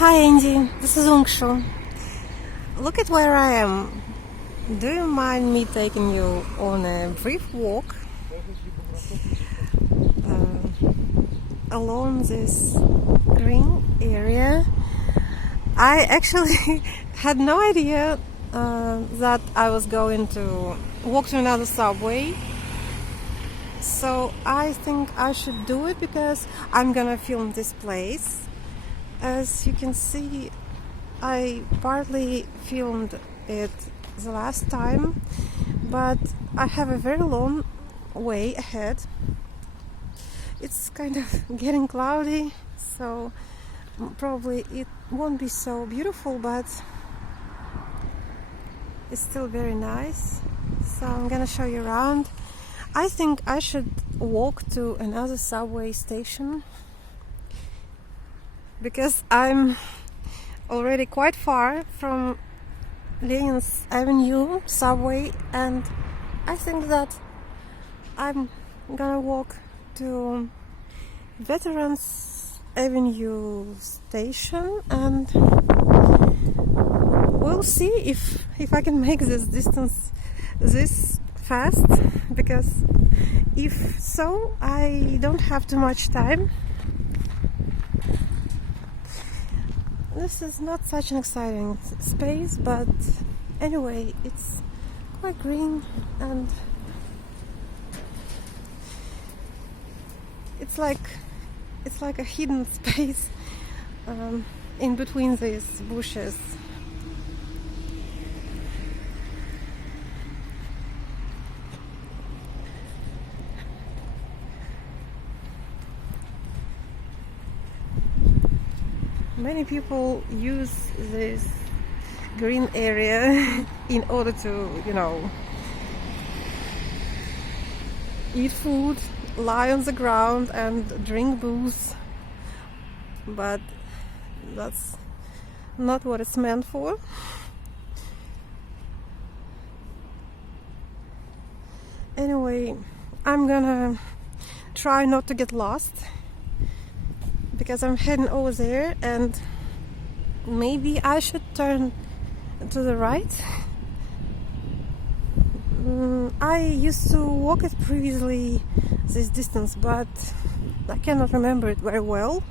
Hi Andy, this is Unghshu. Look at where I am. Do you mind me taking you on a brief walk along this green area? I actually had no idea that I was going to walk to another subway. So I think I should do it because I'm gonna film this place. As you can see, I partly filmed it the last time, but I have a very long way ahead. It's kind of getting cloudy, so probably it won't be so beautiful, but it's still very nice. So I'm gonna show you around. I think I should walk to another subway station because I'm already quite far from Lenin's Avenue subway, and I think that I'm gonna walk to Veterans Avenue station, and we'll see if I can make this distance this fast, because if so, I don't have too much time. This is not such an exciting space, but anyway, it's quite green and it's like a hidden space in between these bushes. Many people use this green area in order to, eat food, lie on the ground and drink booze, but that's not what it's meant for. Anyway, I'm gonna try not to get lost, because I'm heading over there, and maybe I should turn to the right. I used to walk it previously this distance, but I cannot remember it very well.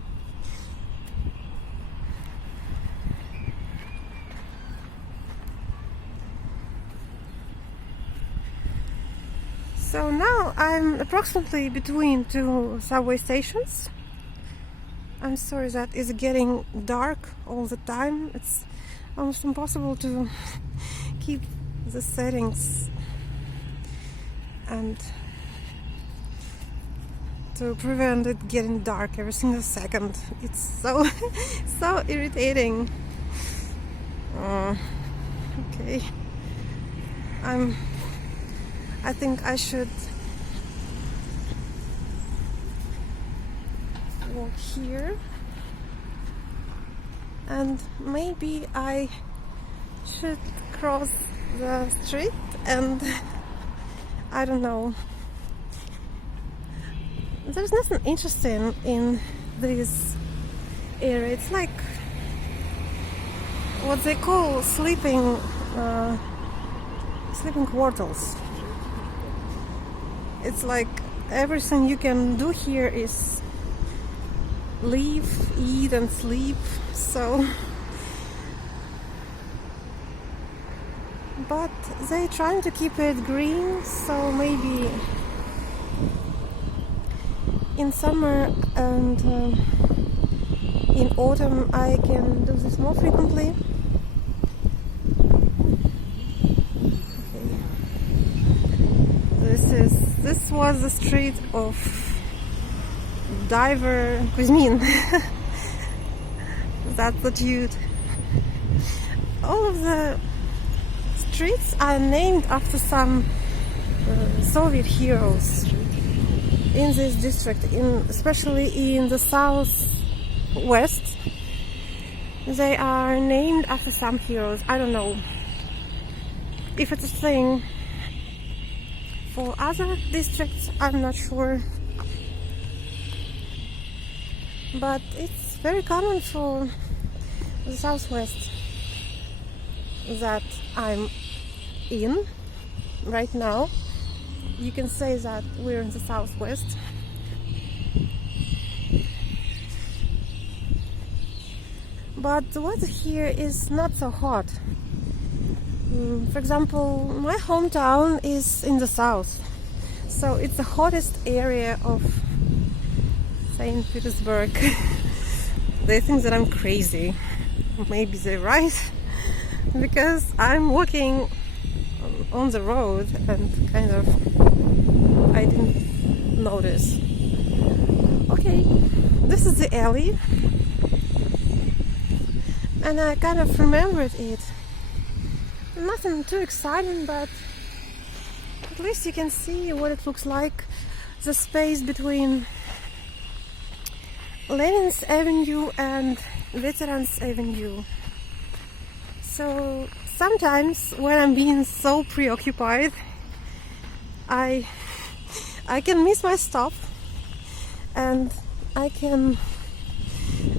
So now I'm approximately between two subway stations. I'm sorry that it's getting dark all the time. It's almost impossible to keep the settings and to prevent it getting dark every single second. It's so so irritating. Okay, I think I should walk here, and maybe I should cross the street, and I don't know, there's nothing interesting in this area. It's like what they call sleeping quarters. It's like everything you can do here is live, eat and sleep. So, but they're trying to keep it green, so maybe in summer and in autumn I can do this more frequently. Okay. This was the street of Diver Kuzmin. That's the dude. All of the streets are named after some Soviet heroes in this district, especially in the southwest. They are named after some heroes. I don't know if it's a thing for other districts, I'm not sure. But it's very common for the southwest that I'm in right now. You can say that we're in the southwest. But the weather here is not so hot. For example, my hometown is in the south, so it's the hottest area of St. Petersburg. They think that I'm crazy. Maybe they're right, because I'm walking on the road and kind of I didn't notice. Okay, this is the alley, and I kind of remembered it. Nothing too exciting, but at least you can see what it looks like, the space between Lenin's Avenue and Veterans Avenue. So sometimes when I'm being so preoccupied, I can miss my stop and I can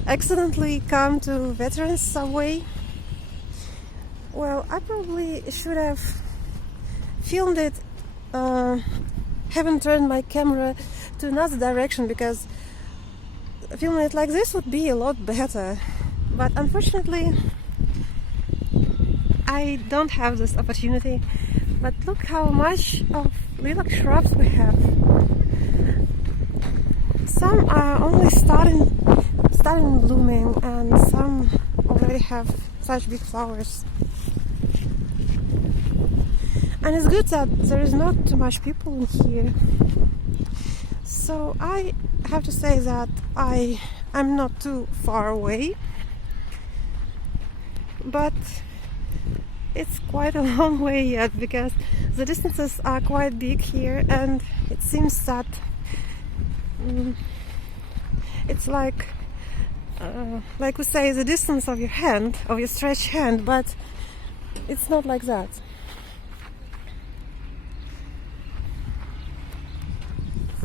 accidentally come to Veterans Subway. Well, I probably should have filmed it, haven't turned my camera to another direction, because filming it like this would be a lot better. But unfortunately, I don't have this opportunity. But look how much of little shrubs we have. Some are only starting blooming, and some already have such big flowers. And it's good that there is not too much people in here. So I have to say that I'm not too far away, but it's quite a long way yet, because the distances are quite big here, and it seems that it's like we say, the distance of your hand, of your stretched hand, but it's not like that.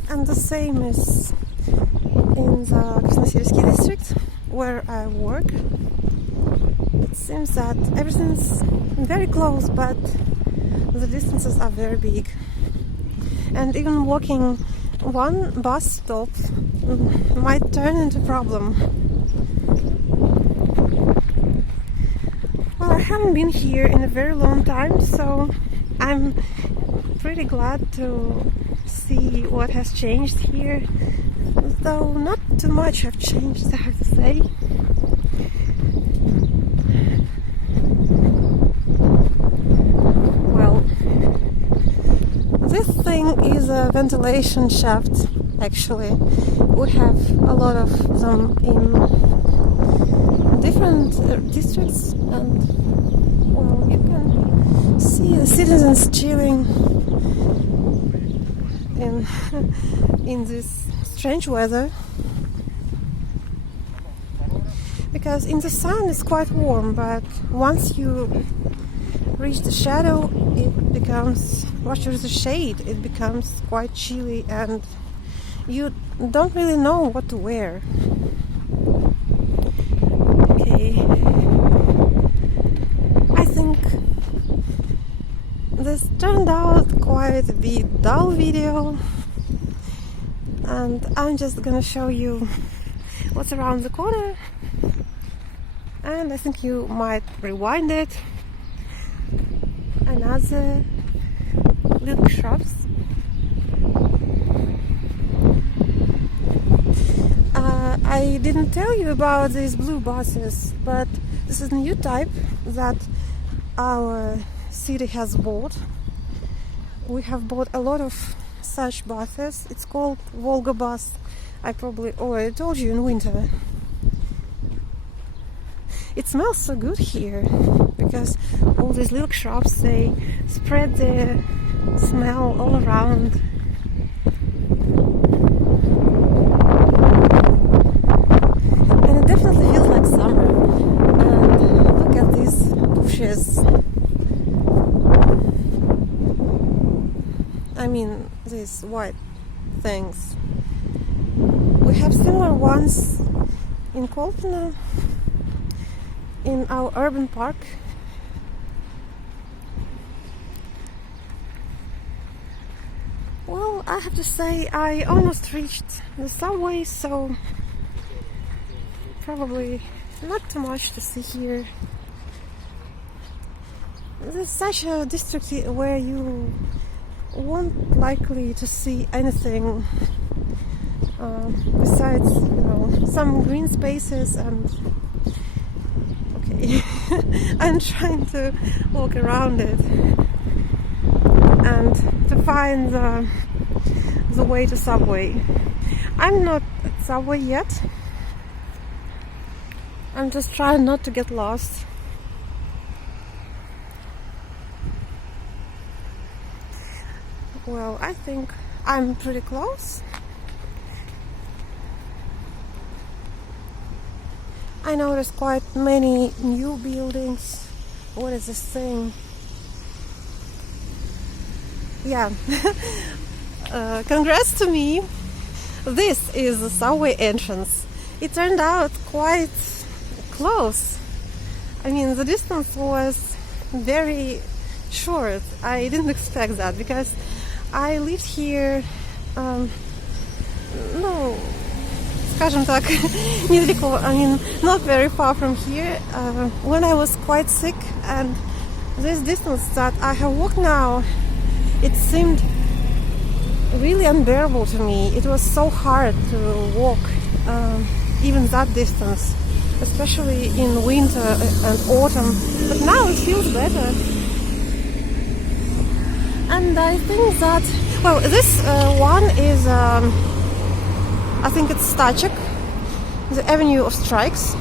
And the same is in the Krasnoselsky district where I work. It seems that everything's very close, but the distances are very big. And even walking one bus stop might turn into a problem. Well, I haven't been here in a very long time, so I'm pretty glad to see what has changed here, though not too much have changed, I have to say. Well, this thing is a ventilation shaft, actually. We have a lot of them in different districts, and well, you can see the citizens cheering in this strange weather, because in the sun it's quite warm, but once you reach the shadow, once there's the shade, it becomes quite chilly, and you don't really know what to wear. Okay, I think this turned out quite a bit dull video, and I'm just gonna show you what's around the corner, and I think you might rewind it. Another little shrubs. I didn't tell you about these blue buses, but this is a new type that our city has bought. We have bought a lot of such buses. It's called Volga bus. I probably already told you in winter. It smells so good here, because all these little shrubs, they spread their smell all around. And it definitely feels like summer. And look at these bushes. I mean, these white things. We have similar ones in Kolpino. in our urban park. Well, I have to say I almost reached the subway, so probably not too much to see here. This is such a district where you won't likely to see anything besides, some green spaces and okay. I'm trying to walk around it and to find the way to subway. I'm not at subway yet. I'm just trying not to get lost. Well, I think I'm pretty close. I noticed quite many new buildings. What is this thing? Yeah. Congrats to me. This is the subway entrance. It turned out quite close. I mean, the distance was very short. I didn't expect that because I lived here, скажем так, недалеко, I mean, not very far from here, when I was quite sick, and this distance that I have walked now, it seemed really unbearable to me. It was so hard to walk even that distance, especially in winter and autumn, but now it feels better. And I think that, well, this one is, I think it's Stachek, the Avenue of Strikes.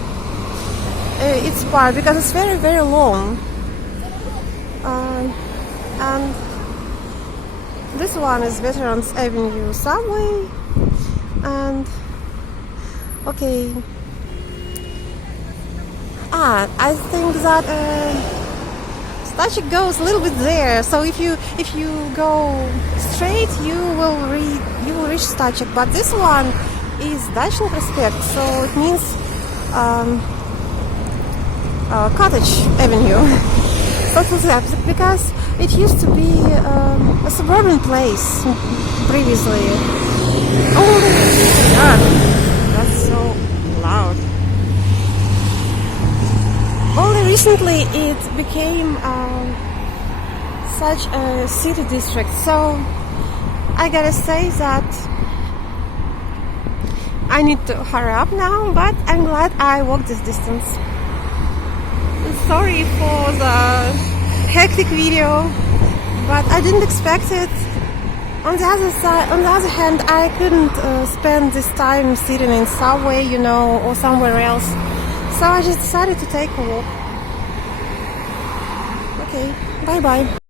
It's part because it's very, very long. And this one is Veterans Avenue subway. And okay. I think that Stachek goes a little bit there. So if you go straight, you will reach Stachek. But this one is Dachny Prospect, so it means Cottage Avenue. So because it used to be a suburban place previously. Oh my God, that's so loud. Only recently it became such a city district, so I gotta say that I need to hurry up now, but I'm glad I walked this distance. Sorry for the hectic video, but I didn't expect it. On the other hand, I couldn't spend this time sitting in subway, or somewhere else. So I just decided to take a walk. Okay, bye-bye.